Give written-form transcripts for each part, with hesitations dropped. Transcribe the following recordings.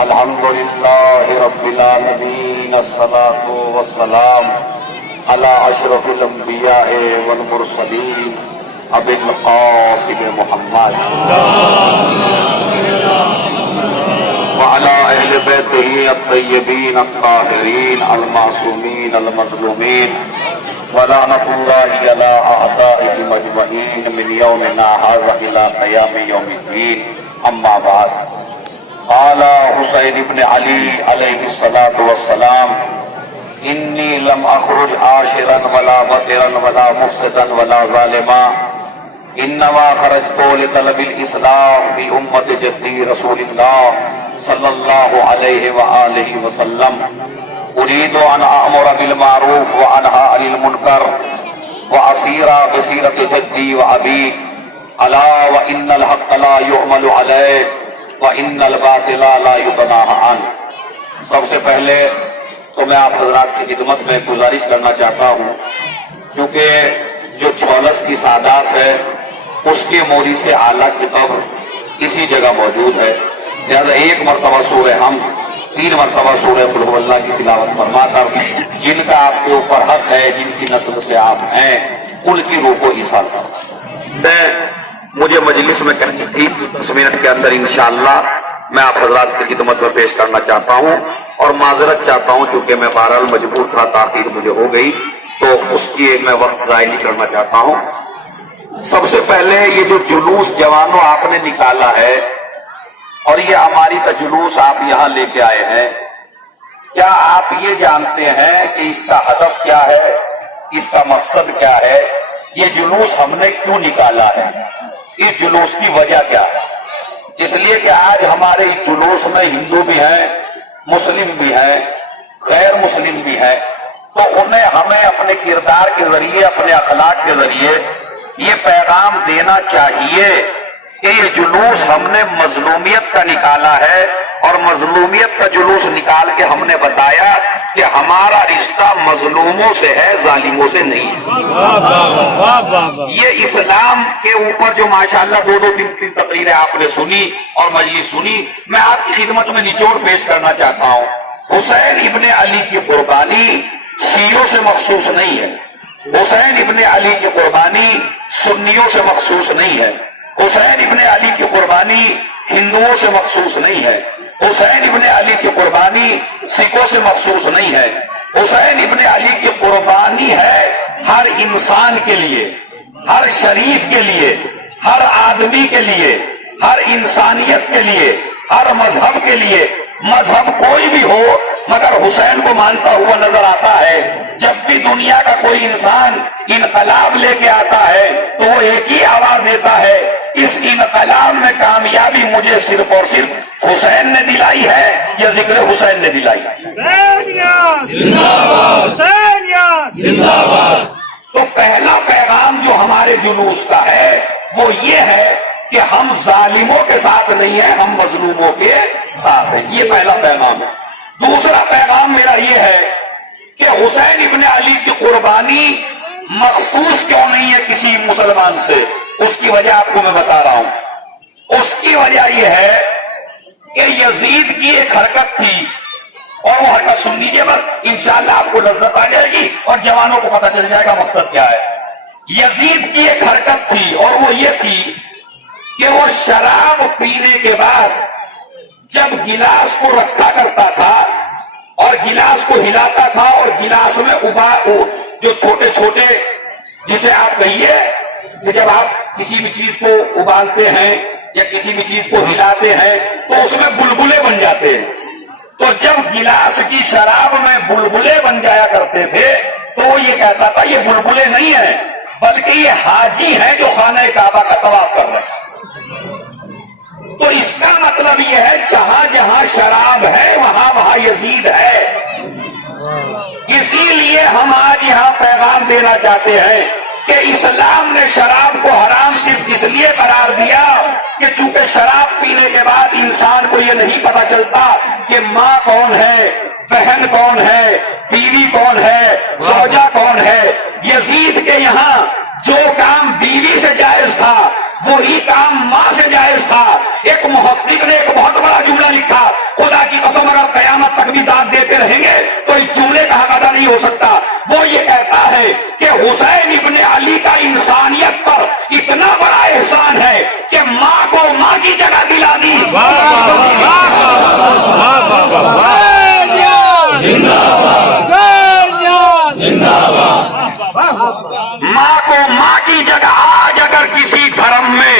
الحمد للہ رب العالمین، الصلاۃ والسلام علی اشرف الانبیاء والمرسلین ابی القاسم محمد وعلی اہل بیتہ الطیبین الطاہرین المعصومین المظلومین ولعنۃ اللہ علی اعدائہم اجمعین من یومنا ھذا الی قیام یوم الدین، اما بعد۔ قال حسین ابن علی علیہ الصلاۃ والسلام: انی لم اخرج عاشرا ولا بطرا ولا مفسدا ولا ظالما، انما خرجت لطلب الاصلاح فی امت جدی رسول اللہ صلی اللہ علیہ وآلہ وسلم، اريد ان اامر بالمعروف وانهى عن المنکر واسیر بصیرت جدی وابی، الا وان الحق لا يعمل علیہ وَإِنَّ الْبَاطِلَ لَا يُتَنَاهَى عَنْهُ۔ سب سے پہلے تو میں آپ حضرات کی خدمت میں گزارش کرنا چاہتا ہوں، کیونکہ جو 46 کی سعادات ہے اس کے موریث اعلیٰ کی قبر اسی جگہ موجود ہے، لہذا ایک مرتبہ سورہ حمد 3 مرتبہ سورہ قل ھو اللہ کی تلاوت فرما کر جن کا آپ کے اوپر حق ہے، جن کی نسل سے آپ ہیں، ان کی روح کو ایصال کریں۔ مجھے مجلس میں کرنی تھی 10 منٹ کے اندر انشاءاللہ میں آپ حضرات کی خدمت میں پیش کرنا چاہتا ہوں، اور معذرت چاہتا ہوں کیونکہ میں بہرحال مجبور تھا، تاخیر مجھے ہو گئی تو اس کی میں وقت ضائع نہیں کرنا چاہتا ہوں۔ سب سے پہلے یہ جو جلوس جوانوں آپ نے نکالا ہے اور یہ ہماری کا جلوس آپ یہاں لے کے آئے ہیں، کیا آپ یہ جانتے ہیں کہ اس کا ہدف کیا ہے، اس کا مقصد کیا ہے، یہ جلوس ہم نے کیوں نکالا ہے، اس جلوس کی وجہ کیا ہے؟ اس لیے کہ آج ہمارے اس جلوس میں ہندو بھی ہیں، مسلم بھی ہیں، غیر مسلم بھی ہیں، تو انہیں ہمیں اپنے کردار کے ذریعے، اپنے اخلاق کے ذریعے یہ پیغام دینا چاہیے کہ یہ جلوس ہم نے مظلومیت کا نکالا ہے، اور مظلومیت کا جلوس نکال کے ہم نے بتایا کہ ہمارا رشتہ مظلوموں سے ہے، ظالموں سے نہیں ہے۔ یہ اسلام کے اوپر جو ماشاءاللہ 2-3 تقریریں آپ نے سنی اور مجلس سنی، میں آپ کی خدمت میں نچوڑ پیش کرنا چاہتا ہوں۔ حسین ابن علی کی قربانی شیعوں سے مخصوص نہیں ہے، حسین ابن علی کی قربانی سنیوں سے مخصوص نہیں ہے، حسین ابن علی کی قربانی ہندوؤں سے مخصوص نہیں ہے، حسین ابن علی کی قربانی سکھوں سے مخصوص نہیں ہے، حسین ابن علی کی قربانی ہے ہر انسان کے لیے، ہر شریف کے لیے، ہر آدمی کے لیے، ہر انسانیت کے لیے، ہر مذہب کے لیے، مذہب کوئی بھی ہو مگر حسین کو مانتا ہوا نظر آتا ہے۔ جب بھی دنیا کا کوئی انسان انقلاب لے کے آتا ہے تو وہ ایک ہی آواز دیتا ہے، اس انقلاب میں کامیابی مجھے صرف اور صرف حسین نے دلائی ہے یا ذکر حسین نے دلائی ہے۔ تو پہلا پیغام جو ہمارے جلوس کا ہے وہ یہ ہے کہ ہم ظالموں کے ساتھ نہیں ہیں، ہم مظلوموں کے ساتھ ہیں، یہ پہلا پیغام ہے۔ دوسرا پیغام میرا یہ ہے کہ حسین ابن علی کی قربانی مخصوص کیوں نہیں ہے کسی مسلمان سے، اس کی وجہ آپ کو میں بتا رہا ہوں۔ اس کی وجہ یہ ہے کہ یزید کی ایک حرکت تھی، اور وہ حرکت سن لیجیے، بس انشاءاللہ آپ کو لذت آ جائے گی اور جوانوں کو پتہ چل جائے گا مقصد کیا ہے۔ یزید کی ایک حرکت تھی اور وہ یہ تھی کہ وہ شراب پینے کے بعد جب گلاس کو رکھا کرتا تھا اور گلاس کو ہلاتا تھا اور گلاس میں جو چھوٹے چھوٹے، جسے آپ کہیے کہ جب آپ کسی بھی چیز کو ابالتے ہیں یا کسی بھی چیز کو ہلاتے ہیں تو اس میں بلبلے بن جاتے ہیں، تو جب گلاس کی شراب میں بلبلے بن جایا کرتے تھے تو وہ یہ کہتا تھا یہ بلبلے نہیں ہیں بلکہ یہ حاجی ہیں جو خانہ کعبہ کا طواف کر رہے ہیں۔ تو اس کا مطلب یہ ہے جہاں جہاں شراب ہے وہاں وہاں یزید ہے۔ اسی لیے ہم آج یہاں پیغام دینا چاہتے ہیں کہ اسلام نے شراب کو حرام صرف اس لیے قرار دیا کہ چونکہ شراب پینے کے بعد انسان کو یہ نہیں پتا چلتا کہ ماں کون ہے، بہن کون ہے، بیوی کون ہے، زوجہ کون ہے۔ یزید کے یہاں جو کام بیوی سے جائز تھا وہی کام ماں سے جائز تھا۔ ایک محقق نے ایک بہت بڑا جملہ لکھا، خدا کی قسم اگر قیامت تک بھی داد دیتے رہیں گے تو اس جملے کا حق ادا نہیں ہو سکتا. وہ یہ کہتا ہے کہ حسین ابن علی کا انسانیت پر اتنا بڑا احسان ہے کہ ماں کو ماں کی جگہ دلا دی. ماں کو ماں کی جگہ. آج اگر کسی دھرم میں،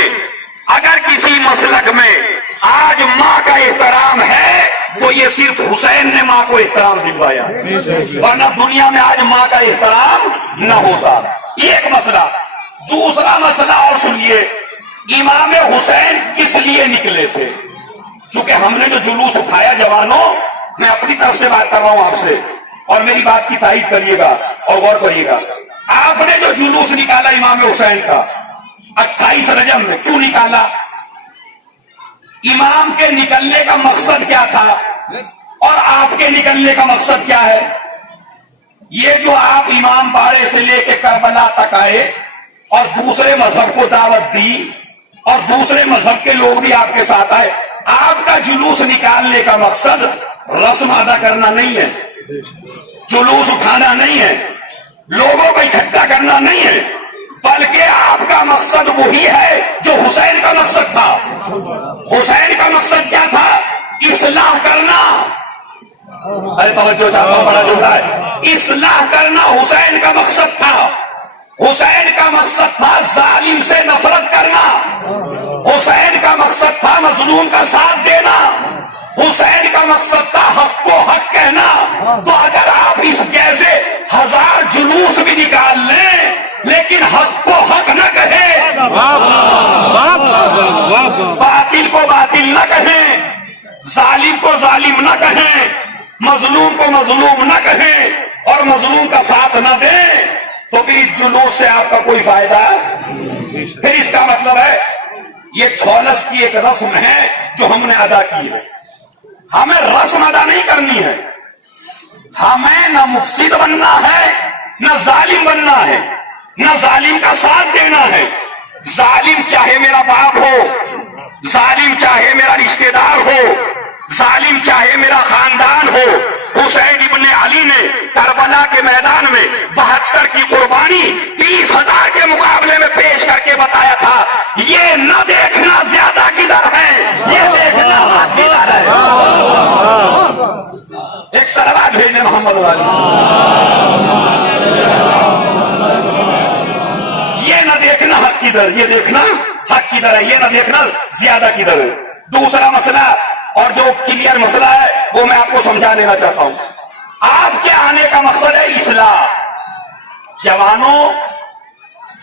اگر کسی مسلک میں آج ماں کا احترام ہے تو یہ صرف حسین نے ماں کو احترام دلوایا، ورنہ دنیا میں آج ماں کا احترام نہ ہوتا. یہ ایک مسئلہ. دوسرا مسئلہ اور سنیے، امام حسین کس لیے نکلے تھے؟ چونکہ ہم نے جو جلوس اٹھایا جوانوں، میں اپنی طرف سے بات کر رہا ہوں آپ سے، اور میری بات کی تائید کریے گا اور غور کریے گا. آپ نے جو جلوس نکالا امام حسین کا 28 رجب میں، کیوں نکالا؟ امام کے نکلنے کا مقصد کیا تھا اور آپ کے نکلنے کا مقصد کیا ہے؟ یہ جو آپ امام باڑے سے لے کے کربلا تک آئے اور دوسرے مذہب کو دعوت دی اور دوسرے مذہب کے لوگ بھی آپ کے ساتھ آئے، آپ کا جلوس نکالنے کا مقصد رسم ادا کرنا نہیں ہے، جلوس اٹھانا نہیں ہے، لوگوں کو اکٹھا کرنا نہیں ہے، بلکہ آپ کا مقصد وہی ہے جو حسین کا مقصد تھا. حسین کا مقصد کیا تھا؟ اصلاح کرنا. ارے توجہ چاہتا ہوں، بڑا جملہ ہے. اصلاح کرنا حسین کا مقصد تھا. حسین کا مقصد تھا ظالم سے نفرت کرنا. حسین کا مقصد تھا مظلوم کا ساتھ دینا. حسین کا مقصد تھا حق کو حق کہنا. تو اگر آپ اس جیسے 1000 جلوس بھی نکال لیں لیکن حق کو حق نہ کہیں، باطل کو باطل نہ کہیں، ظالم کو ظالم نہ کہیں، مظلوم کو مظلوم نہ کہیں اور مظلوم کا ساتھ نہ دیں، تو پھر اس جلوس سے آپ کا کوئی فائدہ. پھر اس کا مطلب ہے یہ چھولس کی ایک رسم ہے جو ہم نے ادا کی ہے. ہمیں رسم ادا نہیں کرنی ہے، ہمیں نہ مفسد بننا ہے نہ ظالم بننا ہے، نہ ظالم کا ساتھ دینا ہے. ظالم چاہے میرا باپ ہو، ظالم چاہے میرا رشتہ دار ہو، ظالم چاہے میرا خاندان ہو. حسین ابن علی نے کربلا کے میدان میں 72 کی قربانی 30,000 کے مقابلے میں پیش کر کے بتایا تھا، یہ نہ دیکھنا زیادہ کدھر ہے، یہ دیکھنا کدھر ہے. ایک صلوات بھیجنے محمد والی. یہ نہ دیکھنا حق کدھر، یہ دیکھنا حق کدھر ہے، یہ نہ دیکھنا زیادہ کدھر ہے. دوسرا مسئلہ اور جو کلیئر مسئلہ ہے وہ میں آپ کو سمجھا دینا چاہتا ہوں. آپ کے آنے کا مقصد ہے اصلاح. جوانوں،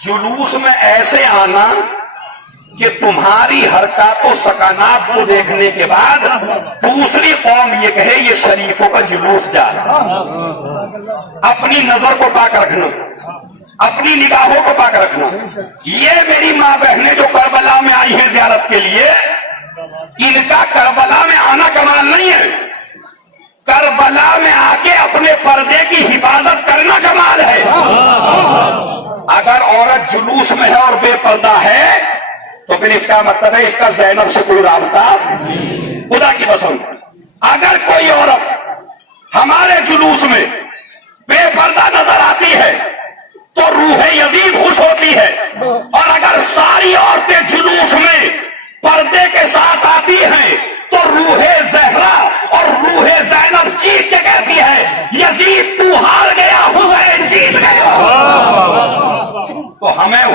جلوس میں ایسے آنا کہ تمہاری حرکات و سکانات کو دیکھنے کے بعد دوسری قوم یہ کہے یہ شریفوں کا جلوس جا رہا. اپنی نظر کو پاک رکھنا، اپنی نگاہوں کو پاک رکھنا. یہ میری ماں بہنیں جو کربلا میں آئی ہیں زیارت کے لیے، ان کا کربلا میں آنا کمال نہیں ہے، کربلا میں آ کے اپنے پردے کی حفاظت کرنا کمال ہے. اگر عورت جلوس میں ہے اور بے پردہ ہے تو پھر اس کا مطلب ہے اس کا زینب سے کوئی رابطہ. خدا کی قسم، اگر کوئی عورت ہمارے جلوس میں بے پردہ نظر آتی ہے تو روح یزید خوش ہوتی ہے، اور اگر ساری عورتیں جلوس میں پردے کے ساتھ آتی ہیں تو روح زہرا اور روح زینب جیت کے کہتی ہے یزید تو ہار گیا، حسین جیت گیا. تو ہمیں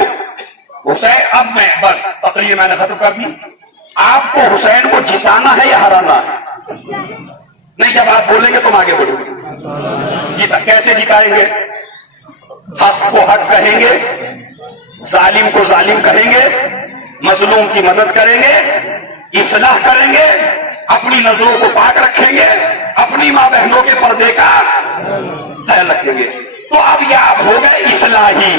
حسین، اب میں بس تقریر میں نے ختم کر دی. آپ کو حسین کو جتانا ہے یا ہرانا ہے؟ نہیں، جب آپ بولیں گے تم آگے بولو گے. جیتا کیسے جتائیں گے؟ حق کو حق کہیں گے، ظالم کو ظالم کہیں گے، مظلوم کی مدد کریں گے، اصلاح کریں گے، اپنی نظروں کو پاک رکھیں گے، اپنی ماں بہنوں کے پردے کا خیال رکھیں گے. تو اب یہ آپ ہو گئے اصلاحی.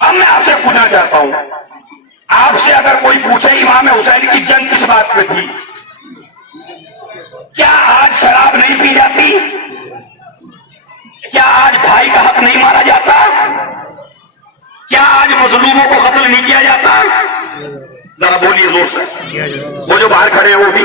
اب میں آپ سے پوچھنا چاہتا ہوں، آپ سے اگر کوئی پوچھے امام حسین کی جنگ کس بات پہ تھی، کیا آج شراب نہیں پی جاتی؟ کیا آج بھائی کا حق نہیں مارا جاتا؟ کیا آج مظلوموں کو قتل نہیں کیا جاتا؟ ذرا بولیے زور سے، وہ جو باہر کھڑے ہیں وہ بھی.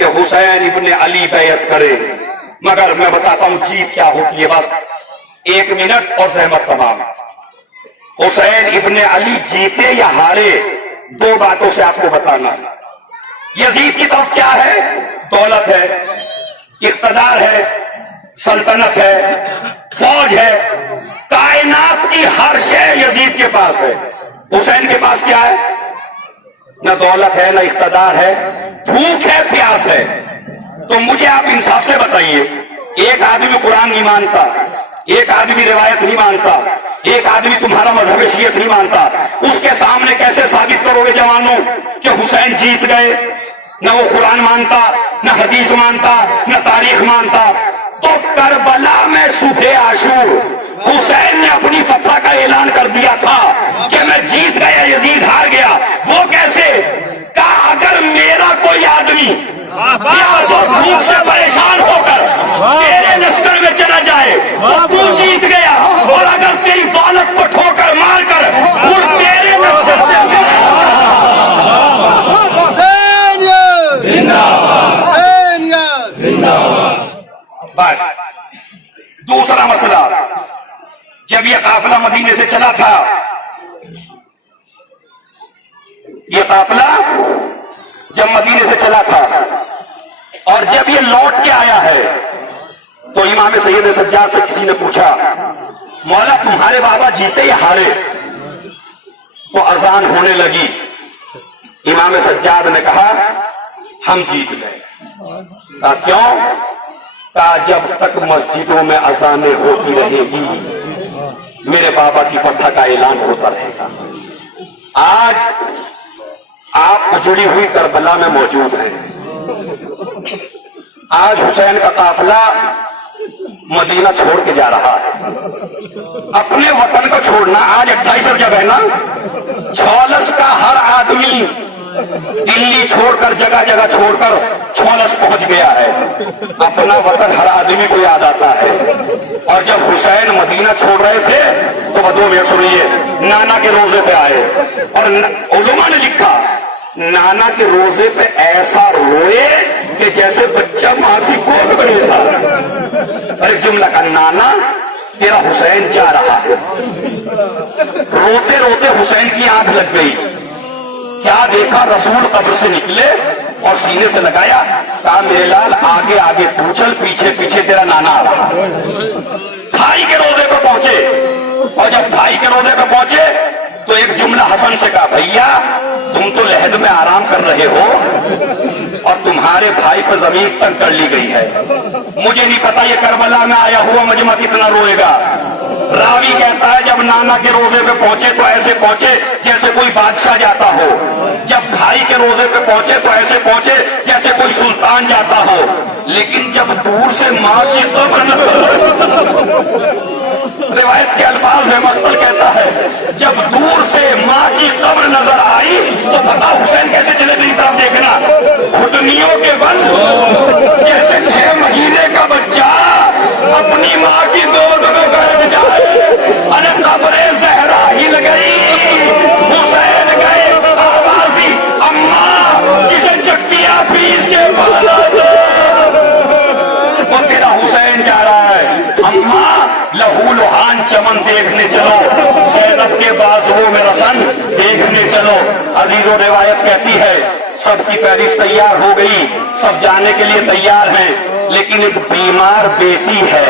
کہ حسین ابن علی بیعت کرے، مگر میں بتاتا ہوں جیت کیا ہوتی ہے، بس 1 منٹ اور زحمت تمام۔ حسین ابن علی جیتے یا ہارے، 2 باتوں سے آپ کو بتانا ہے۔ یزید کی طرف کیا ہے؟ دولت ہے، اقتدار ہے، سلطنت ہے، فوج ہے، کائنات کی ہر شے یزید کے پاس ہے۔ حسین کے پاس کیا ہے؟ نہ دولت ہے، نہ اقتدار ہے، بھوک ہے، پیاس ہے۔ تو مجھے آپ انصاف سے بتائیے، ایک آدمی قرآن نہیں مانتا، ایک آدمی روایت نہیں مانتا، ایک آدمی تمہارا مذہب شیعت نہیں مانتا، اس کے سامنے کیسے ثابت کرو گے جوانوں کہ حسین جیت گئے؟ نہ وہ قرآن مانتا، نہ حدیث مانتا، نہ تاریخ مانتا۔ تو کربلا میں صبح عاشور حسین نے اپنی فتح کا اعلان کر دیا تھا کہ میں جیت گیا، یزید ہار گیا۔ وہ کیسے؟ کہا اگر میرا کوئی آدمی پیاس اور بھوک سے پریشان ہو کر تیرے لشکر میں چلا جائے تو جیت گیا، اور اگر تیری دولت کو ٹھوکر مار کر اور تیرے لشکر سے بس۔ دوسرا مسئلہ، جب یہ قافلہ مدینے سے چلا تھا، یہ قافلہ جب مدینے سے چلا تھا اور جب یہ لوٹ کے آیا ہے تو امام سید سجاد سے کسی نے پوچھا مولا تمہارے بابا جیتے یا ہارے؟ تو اذان ہونے لگی۔ امام سجاد نے کہا ہم جیت گئے۔ کہا کیوں؟ کہا جب تک مسجدوں میں اذانیں ہوتی رہے گی میرے بابا کی فتح کا اعلان ہوتا رہے گا۔ آج آپ اجڑی ہوئی کربلا میں موجود ہیں، آج حسین کا قافلہ مدینہ چھوڑ کے جا رہا ہے، اپنے وطن کو چھوڑنا۔ آج 28 جب ہے نا، چھولس کا ہر آدمی دلی چھوڑ کر جگہ جگہ چھوڑ کر چھولس پہنچ گیا ہے، اپنا وطن ہر آدمی کو یاد آتا ہے۔ اور جب حسین مدینہ چھوڑ رہے تھے تو بدو میں سنیے نانا کے روزے پہ آئے، اور علماء نے لکھا نانا کے روزے پہ ایسا روئے کہ جیسے بچہ ماں کی گود میں تھا۔ اور ایک جملہ کا نانا تیرا حسین جا رہا ہے۔ روتے روتے حسین کی آنکھ لگ گئی، کیا دیکھا رسول قبر سے نکلے اور سینے سے لگایا، کہا میرے لال آگے آگے تو چل، پیچھے پیچھے تیرا نانا آ رہا۔ بھائی کے روزے پہ پہنچے، اور جب بھائی کے روزے پہ پہنچے تو ایک جملہ حسن سے کہا بھیا تم تو لحد میں آرام کر رہے ہو اور تمہارے بھائی پر زمین تک کر لی گئی ہے، مجھے نہیں پتا یہ کربلا میں آیا ہوا مجمع کتنا روئے گا۔ راوی کہتا ہے جب نانا کے روزے پہ پہنچے تو ایسے پہنچے جیسے کوئی بادشاہ جاتا ہو، جب بھائی کے روزے پہ پہنچے تو ایسے پہنچے جیسے کوئی سلطان جاتا ہو، لیکن جب دور سے ماں کی قبر روایت کے الفاظ میں مقتل کہتا ہے جب دور سے ماں کی قبر نظر آئی تو پتا حسین کیسے چلے میری طرف دیکھنا، گھٹنیوں کے بل جیسے 6 مہینے کا بچہ اپنی ماں کی گود میں بیٹھ جائے۔ ارے قبر زہرا ہل گئی، حسین گئے، آواز دی اماں جسے چکیا پیس کے بالا دے، وہ تیرا حسین جا رہا ہے۔ اماں لہو لہان چمن دیکھنے چلو، زینب کے بازوؤں میں رسن دیکھنے چلو۔ عزیزو روایت کہتی ہے سب کی فہرست تیار ہو گئی، سب جانے کے لیے تیار ہیں، لیکن ایک بیمار بیٹی ہے،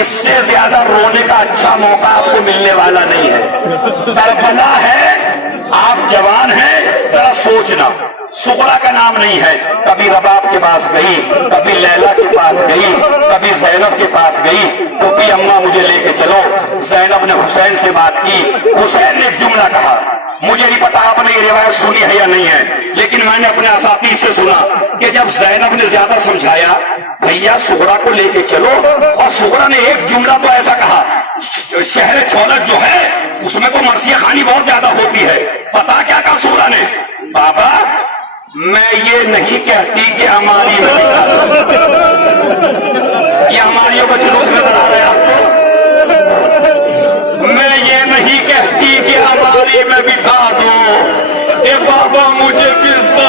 اس سے زیادہ رونے کا اچھا موقع آپ کو ملنے والا نہیں ہے۔ کربلا ہے، آپ جوان ہیں، ذرا سوچنا، سغرا کا نام نہیں ہے، کبھی رباب کے پاس گئی، کبھی لیلا کے پاس گئی، کبھی زینب کے پاس گئی، تو بھی اماں مجھے لے کے چلو۔ زینب نے حسین سے بات کی، حسین نے ایک جملہ کہا، مجھے نہیں پتا آپ نے یہ روایت سنی ہے یا نہیں ہے، لیکن میں نے اپنے اساتذہ سے سنا کہ جب زینب نے زیادہ سمجھایا بھیا سغرا کو لے کے چلو، اور سغرا نے ایک جملہ تو ایسا کہا شہر چھولت جو ہے اس میں تو مرثیہ خانی بہت زیادہ ہوتی ہے، پتا کیا کہا سغرا نے؟ بابا میں یہ نہیں کہتی کہ ہماری یہ ہماریوں کا جلوس نظر آ رہا ہے آپ کو، میں یہ نہیں کہتی کہ ہماری میں بٹھا دو، اے بابا مجھے قصہ